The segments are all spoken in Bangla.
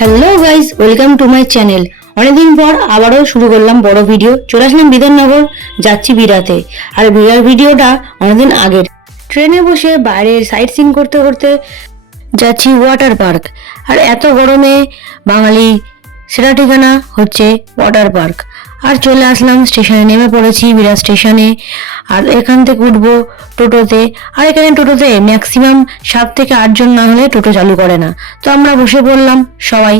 Hello guys, welcome to my channel. অনেকদিন পর আবারও শুরু করলাম বড় ভিডিও। চলে আসলাম বিধাননগর, যাচ্ছি বিরাতে। আর বিরার ভিডিওটা অনেকদিন আগের। ট্রেনে বসে বাইরের সাইট সিন করতে করতে যাচ্ছি ওয়াটার পার্ক। আর এত গরমে বাঙালি সেরা ঠিকানা হচ্ছে ওয়াটার পার্ক। আর চলে আসলাম স্টেশনে, নেমে পড়েছি বিরাট স্টেশনে। আর এখান থেকে উঠবো টোটোতে। আর এখানে টোটোতে ম্যাক্সিমাম 7 থেকে 8 জন না হলে টোটো চালু করে না। তো আমরা বসে পড়লাম সবাই।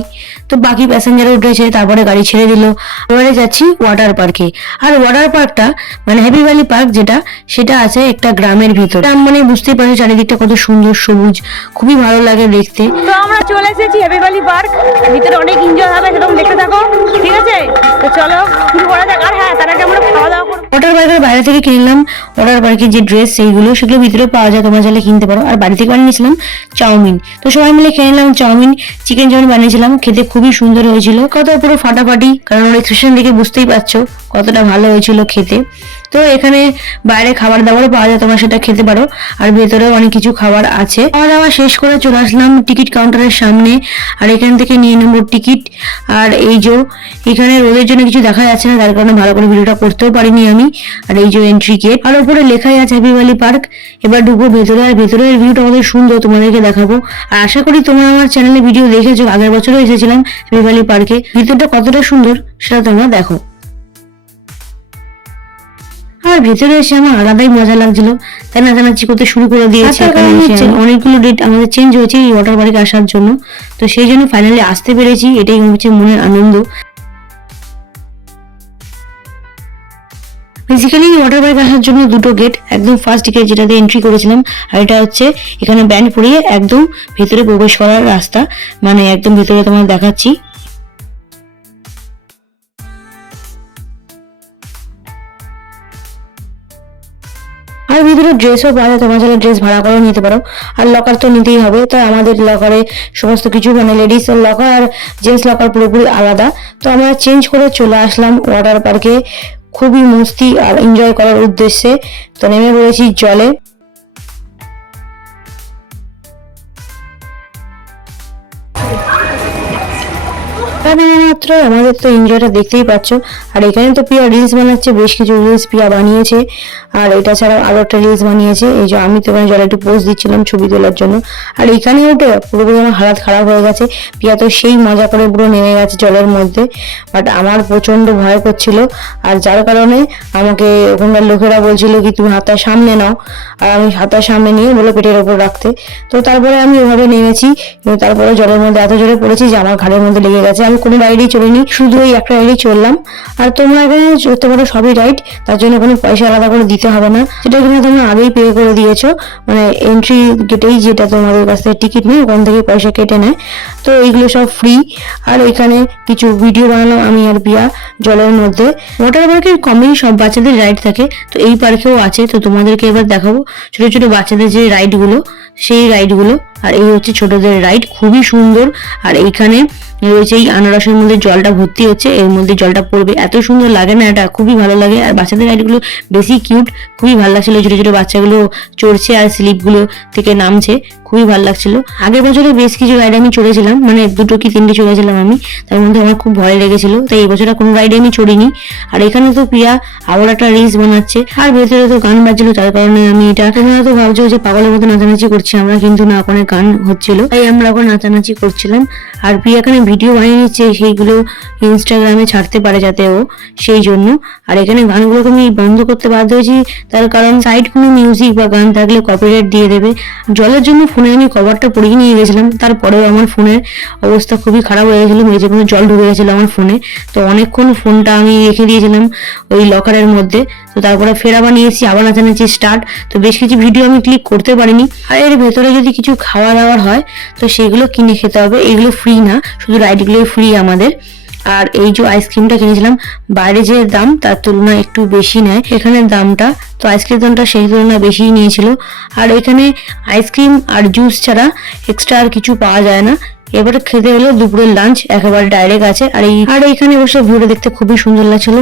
তো বাকি প্যাসেঞ্জার উঠেছে, তারপরে গাড়ি ছেড়ে দিল। এবারে যাচ্ছি ওয়াটার পার্কে। আর ওয়াটার পার্কটা মানে হ্যাপি ভ্যালি পার্ক যেটা, সেটা আছে একটা গ্রামের ভিতর। মানে বুঝতেই পারছি চারিদিকটা কত সুন্দর সবুজ, খুবই ভালো লাগে দেখতে। তো আমরা চলে এসেছি হ্যাপি ভ্যালি পার্ক। ভিতরে অনেক এনজয় হবে, সেরকম দেখতে থাকো, ঠিক আছে? তো চলো শুরু করা যাক। আর হ্যাঁ, তার আগে আমরা খাওয়া দাওয়া করবো। ওয়াটার পার্কের বাইরে থেকে কিনলাম ওয়াটার পার্কের যে ড্রেস, সেইগুলো সেগুলো ভিতরে পাওয়া যায়, তোমরা চাইলে কিনতে পারো। আর বাড়ি থেকে বানিয়েছিলাম চাউমিন। তো সবাই মিলে খেয়ে নিলাম চাউমিন, চিকেন চাউমিন বানিয়েছিলাম, খেতে খুবই সুন্দর হয়েছিল। কত পুরো ফাটাফাটি, কারণ ওর এক্সপ্রেশন দেখে বুঝতেই পারছো কতটা ভালো হয়েছিল খেতে। তো এখানে বাইরে খাবার দাবারও পাওয়া যায়, তোমরা সেটা খেতে পারো। আর ভেতরেও অনেক কিছু খাবার আছে। খাওয়া দাওয়া শেষ করে চলে আসলাম টিকিট কাউন্টারের সামনে। আর এখান থেকে নিয়ে নেবো টিকিট। আর এই যে এখানে রোদের জন্য কিছু দেখা যাচ্ছে না, তার কারণে ভালো করে ভিডিওটা করতেও পারিনি আমি। আর এই যে এন্ট্রি গেট, আর উপরে লেখাই আছে হ্যাপি ভ্যালি পার্ক। এবার ঢুকবো ভেতরে। আর ভেতরের ভিউটা আমাদের সুন্দর, তোমাদেরকে দেখাবো। আর আশা করি তোমরা আমার চ্যানেলে ভিডিও দেখেছো, আগের বছরও এসেছিলাম হ্যাপি ভ্যালি পার্কে। ভিতরটা কতটা সুন্দর সেটা তোমরা দেখো। আর ভেতরে এসে আমার আলাদাই মজা লাগছিল, তাই নাচানাচি করতে শুরু করে দিয়েছে। অনেকগুলো ডেট আমাদের চেঞ্জ হয়েছে এই ওয়াটার পার্কে আসার জন্য। তো সেই জন্য ফাইনালি আসতে পেরেছি, এটাই হচ্ছে মনের আনন্দ। বেসিক্যালি ওয়াটার পার্ক আসার জন্য দুটো গেট, একদম ফার্স্ট গেট যেটাতে এন্ট্রি করেছিলাম, আর এটা হচ্ছে এখানে ব্যান্ড পরিয়ে একদম ভেতরে প্রবেশ করার রাস্তা, মানে একদম ভেতরে তোমার দেখাচ্ছি। আর ভিতরে ড্রেসও পাওয়া যায়, তোমরা চাইলে ড্রেস ভাড়া করে নিতে পারো। আর লকার তো নিতেই হবে, তাই আমাদের লকারে সমস্ত কিছু মানে লেডিস লকার আর জেন্টস লকার পুরোপুরি আলাদা। তো আমরা চেঞ্জ করে চলে আসলাম ওয়াটার পার্কে খুবই মস্তি আর এনজয় করার উদ্দেশ্যে। তো নেমে পড়েছি জলে। মাত্র আমাদের তো এনজয়টা দেখতেই পাচ্ছ। আর এখানে তো পিয়া রিলস বানাচ্ছে, বেশ কিছু রিলস পিয়া বানিয়েছে। আর এটা ছাড়াও আরো একটা রিলস বানিয়েছে। এই যে আমি তো এখানে জলে একটু পোজ দিচ্ছিলাম ছবি তোলার জন্য। আর এখানে উঠে পুরোপুরি আমার হালাত খারাপ হয়ে গেছে। পিয়া তো সেই মজা করে পুরো নেমে গেছে জলের মধ্যে, বাট আমার প্রচন্ড ভয় করছিল। আর যার কারণে আমাকে ওখানকার লোকেরা বলছিল কি তুমি হাতটা সামনে নাও। আর আমি হাতটা সামনে নিয়ে বলে পেটের ওপর রাখতে। তো তারপরে আমি ওভাবে নেমেছি, তারপরে জলের মধ্যে এত জোরে পড়েছি যে আমার ঘাড়ের মধ্যে লেগে গেছে। আমি কোনো রাইডেই চলিনি, শুধু ওই একটা রাইডেই চললাম। আর তোমরা এখানে চলতে পারো সবই রাইড, তার জন্য কোনো পয়সা আলাদা করে দিতে হবে না, সেটা কিন্তু তোমরা আগেই পে করে দিয়েছো। মানে এন্ট্রি গেটেই যেটা তোমাদের কাছ থেকে টিকিট নেই, ওখান থেকে পয়সা কেটে নেয়। তো এইগুলো সব ফ্রি। আর এখানে কিছু ভিডিও বানালাম আমি আর পিয়া জলের মধ্যে। ওয়াটার পার্কের কমেই সব বাচ্চাদের রাইড থাকে, তো এই পার্কেও আছে। তো তোমাদেরকে এবার দেখাবো ছোট ছোট বাচ্চাদের যে রাইডগুলো, সেই রাইডগুলো। আর এই হচ্ছে ছোটদের রাইড, খুবই সুন্দর। আর এইখানে রয়েছে এই আনারসের মধ্যে জলটা ভর্তি হচ্ছে, এর মধ্যে জলটা পড়বে, এত সুন্দর লাগে না, এটা খুবই ভালো লাগে। আর বাচ্চাদের রাইডগুলো বেশি কিউট, খুবই ভালো লাগছিল। ছোট ছোট বাচ্চাগুলো চড়ছে আর স্লিপগুলো থেকে নামছে, খুবই ভালো লাগছিল। আগের বছরে বেশ কিছু রাইড আমি চড়েছিলাম, মানে 2 কি 3টে চড়েছিলাম আমি, তার মধ্যে আমার খুব ভয় লেগেছিল, তাই এই বছর কোনো রাইডে আমি চড়িনি। আর এখানে তো প্রিয়া আবার একটা রিলস বানাচ্ছে, আর ভেতরে তো গান বাজছিল, তার কারণে আমি এটা, তোমরা তো ভাবছো যে পাগলের মতো নাচানাচি করছি আমরা, কিন্তু না, ওখানে গান হচ্ছিল, তাই আমরা ওখানে নাচানাচি করছিলাম। আর প্রিয়া এখানে ভিডিও বানিয়ে নিচ্ছে, সেইগুলো ইনস্টাগ্রামে ছাড়তে পারে যাতে ও, সেই জন্য। আর এখানে গানগুলোকে আমি বন্ধ করতে বাধ্য হয়েছি, তার কারণ সাইড কোনো মিউজিক বা গান থাকলে কপিরাইট দিয়ে দেবে। জলের জন্য ফোনে আমি কভারটা পরিয়ে নিয়ে গেছিলাম, তারপরেও আমার ফোনের অবস্থা খুবই খারাপ হয়ে গেছিলো, মেঝে কোনো জল ঢুকে গেছিলো আমার ফোনে। তো অনেকক্ষণ ফোনটা আমি রেখে দিয়েছিলাম ওই লকারের মধ্যে। তো তারপরে ফের আবার নিয়েছি, আবার নাচানাচি স্টার্ট। তো বেশ কিছু ভিডিও আমি ক্লিক করতে পারিনি। আর এর ভেতরে যদি কিছু খাওয়া দাওয়ার হয় তো সেগুলো কিনে খেতে হবে, এগুলো ফ্রি না, শুধু রাইডগুলোই ফ্রি আমাদের। আর এই যে আইসক্রিমটা কিনেছিলাম, বাইরে যে দাম তার তুলনায় একটু বেশি নেয় এখানের দামটা, তো আইসক্রিম দামটা সেই তুলনায় বেশি নিয়েছিল। আর এখানে আইসক্রিম আর জুস ছাড়া এক্সট্রা আর কিছু পাওয়া যায় না, এবারে খেতে হলো দুপুরের লাঞ্চ, একেবারে ডাইরেক্ট আছে। আর এইখানে বসে ভিউটা দেখতে খুবই সুন্দর লাগছিল।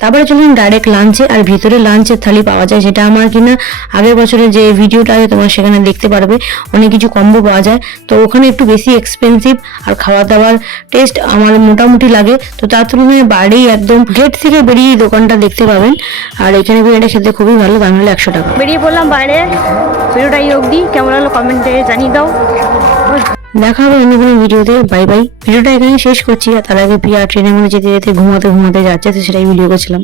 তারপরে চলুন ডাইরেক্ট লাঞ্চে। আর ভিতরে লাঞ্চের থালি পাওয়া যায়, যেটা আমার কিনা আগের বছরের যে ভিডিওটা আছে তোমরা সেখানে দেখতে পারবে, অনেক কিছু কম্বো পাওয়া যায়। তো ওখানে একটু বেশি এক্সপেন্সিভ, আর খাওয়া দাওয়ার টেস্ট আমার মোটামুটি লাগে। তো তার তুলনায় বাড়িই একদম গেট থেকে বেরিয়ে দোকানটা দেখতে পাবেন। আর এখানে বিরিয়ানিটা খেতে খুবই ভালো, দাম হলো 100 টাকা। বেরিয়ে পড়লাম বাইরে। ভিডিওটা এই অবধি, কেমন লাগলো কমেন্টে জানিয়ে দাও। দেখা হবে অন্য কোনো ভিডিওতে। Bye bye. ভিডিওটা এখানে শেষ করছি। আর তার আগে প্রিয়া ট্রেনের মধ্যে যেতে যেতে ঘুমাতে যাচ্ছে, তো সেটাই ভিডিও করছিলাম।